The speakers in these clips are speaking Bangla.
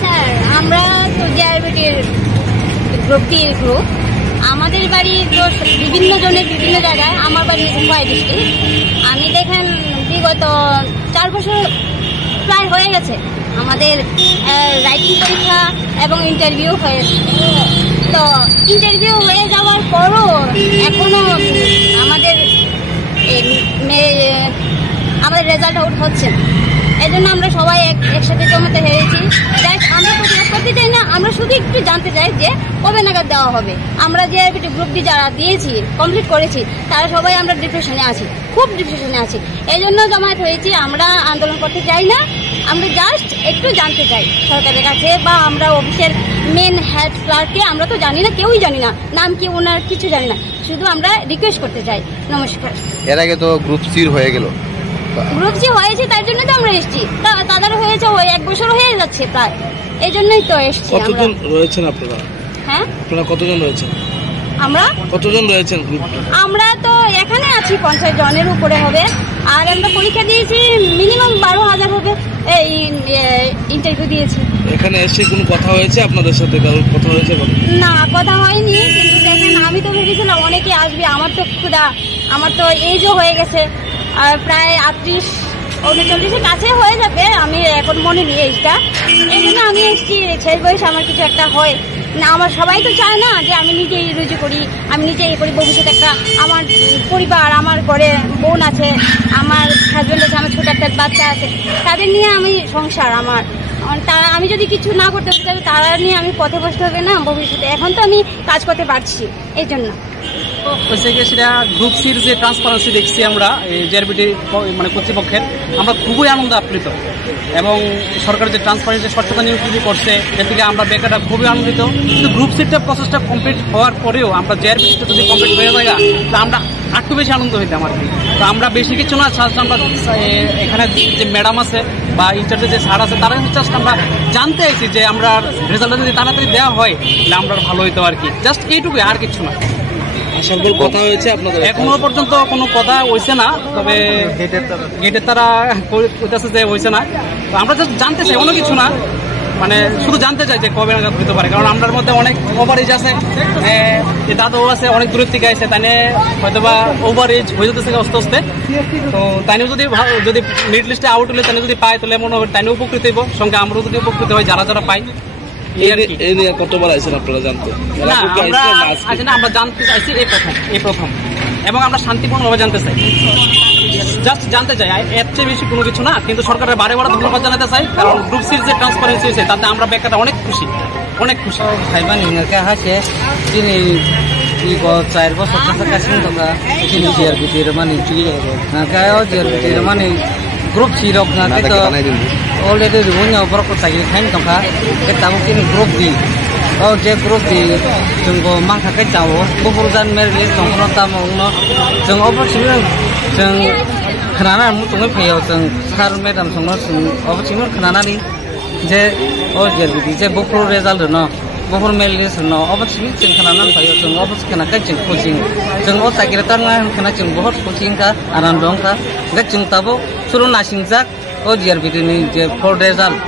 স্যার আমরা তো জেআরবিটির গ্রুপ আমাদের বাড়ি তো বিভিন্ন জনের বিভিন্ন জায়গায়। আমার বাড়ি মুম্বাই ডিস্ট্রিক্ট। আমি দেখেন বিগত 4 বছর প্রায় হয়ে গেছে আমাদের রাইটিং পরীক্ষা এবং ইন্টারভিউ হয়েছে। তো ইন্টারভিউ হয়ে যাওয়ার পরও এখনো আমাদের রেজাল্ট আউট হচ্ছে না। এই জন্য আমরা সবাই একসাথে জমাতে হয়েছি। আমরা প্রতিবাদ করতে চাই না, আমরা শুধু একটু জানতে চাই যে কবে নাগাদ দেওয়া হবে। আমরা জেআরবিটি গ্রুপ ডি যারা দিয়েছি, কমপ্লিট করেছি, তারা সবাই আমরা ডিপ্রেশনে আছি, খুব ডিপ্রেশনে আছি। এই জন্য জমায়েত হয়েছি। আমরা আন্দোলন করতে চাই না, আমরা জাস্ট একটু জানতে চাই সরকারের কাছে, বা আমরা অফিসের মেন হেড ক্লার্ককে আমরা তো জানি না, কেউই জানি না নাম কি, ওনার কিছু জানি না, শুধু আমরা রিকোয়েস্ট করতে চাই। নমস্কার। এর আগে তো গ্রুপ সির হয়ে গেল, গ্রুপ সি হয়েছে, তাই জন্য তো আমরা এসেছি। তাদের হয়েছে 1 বছর হয়ে যাচ্ছে প্রায়, এই জন্যই তো এসেছি। কতজন রয়েছেন আপনারা? হ্যাঁ, আপনারা কতজন রয়েছেন? আমরা কতজন রয়েছেন গ্রুপ? আমরা তো এখানে আছি 50 জনের উপরে হবে। আর আমরা পরীক্ষা দিয়েছি মিনিমাম 12,000 হবে। এই ইন্টারভিউ দিয়েছি। এখানে এসে কোনো কথা হয়েছে আপনাদের সাথে? কারোর কথা হয়েছে? না, কথা হয়নি। কিন্তু দেখেন, আমি তো ভেবেছিলাম অনেকে আসবে। আমার তো ক্ষুধা, আমার তো এজও হয়ে গেছে, আর প্রায় 38-39 কাছে হয়ে যাবে। আমি এখন মনে নিয়ে এইটা, এই জন্য আমি এসেছি। শেষ বয়সে আমার কিছু একটা হয় না। আমার সবাই তো চায় না যে আমি নিজেই রুজু করি, আমি নিজেই করি। ভবিষ্যতে একটা আমার পরিবার, আমার ঘরে বোন আছে, আমার হাজব্যান্ড আছে, আমার ছোট একটা বাচ্চা আছে, তাদের নিয়ে আমি সংসার আমার। তারা, আমি যদি কিছু না করতে পারি তাহলে তারা নিয়ে আমি পথে বসতে হবে না ভবিষ্যতে। এখন তো আমি কাজ করতে পারছি, এই জন্য। সেটা গ্রুপ সির যে ট্রান্সপারেন্সি দেখছি আমরা জেআরবিটি মানে কর্তৃপক্ষের, আমরা খুবই আনন্দ আপ্লুত। এবং সরকারের যে ট্রান্সপারেন্সি স্বচ্ছতা নিয়োগ করছে, এর থেকে আমরা বেকাররা খুবই আনন্দিত। কিন্তু গ্রুপ সিটটা প্রসেসটা কমপ্লিট হওয়ার পরেও আমরা জেআরবিটিটা যদি কমপ্লিট হয়ে যায়, তা আমরা আরেকটু বেশি আনন্দ হইতাম আর কি। তো আমরা বেশি কিছু না, আমরা এখানে যে ম্যাডাম আছে বা ইনচার্জে যে স্যার আছে, তারা জাস্ট আমরা জানতে চাইছি যে আমরা রেজাল্টটা যদি তাড়াতাড়ি দেওয়া হয় তাহলে আমরা ভালো হইতো আর কি। জাস্ট এইটুকুই, আর কিছু না। সকল কথা হয়েছে আপনাদের? এখনো পর্যন্ত কোনো কথা হয়েছে না, তবে গেটের তারা কইতেছে যে হয়েছে না। তো আমরা জাস্ট জানতে চাই, অন্য কিছু না। মানে শুধু জানতে চাই যে কবে নাগাদ হতে পারে। কারণ আমরার মধ্যে অনেক ওভার এজ আছে, দাদাও আছে অনেক দূরের থেকে আসে, তাই হয়তো বা ওভার এজ হয়ে যেতেছে আস্তে আস্তে। তো তাইও যদি মেরিট লিস্টে আউট হলে তাই যদি পায়, তাহলে মনে হয় তাইও উপকৃত হইব, সঙ্গে আমরাও যদি উপকৃত হয় যারা যারা পাই। এই নিয়ে কতবার আইছেন আপনারা জানতে? আমরা জানতে চাইছি এই প্রথম, এবং আমরা শান্তিপূর্ণভাবে জানতে চাই, জাস্ট জানতে চাই। এর চেয়ে বেশি কোনো কিছু না। কিন্তু সরকারের বারে বারে ধন্যবাদ জানাতে চাই, কারণ গ্রুপ সির যে ট্রান্সপারেন্সি হয়েছে তাতে আমরা বেকাররা অনেক খুশি, অনেক খুশি। খাইবা নিংকে হাসে দিনে 4 বছর কাছাকাছি থাকা জেআরবিটির মানে জেআরবিটির মানে গ্রুপ সি রক না তো অলরেডि रिमोनियाव बरको साइकेल खाइन तंखा के ताबो किन ग्रुप दी ओ जे ग्रुप दी जोंगो मांखा के जावो बबरदान मेरले संगनो तामनो जों अबसिनो जों खोनाना मुतुङै फैयो जों सार मेडाम संनो अबसिनो खोनानानै जे ओ जर्बिदि जे बफर रिजाल्ट न बफर मेल लिस्ट न अबसिनो जों खोनानानै फैयो जों अबसिनो खोनाखै जों कोचिं जों ओ साइकेल तांना खोना जों बहुत कोचिं का आनन्द दंखा गे जों ताबो सुरु नासिंजाक ओ जर्बिदिनि जे फर रिजाल्ट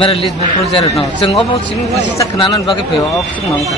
मेरे लिस्ट बुक प्रोजेक्ट न जों अबसिनो खोनानानै बागै फैयो अबसिनो नंखा।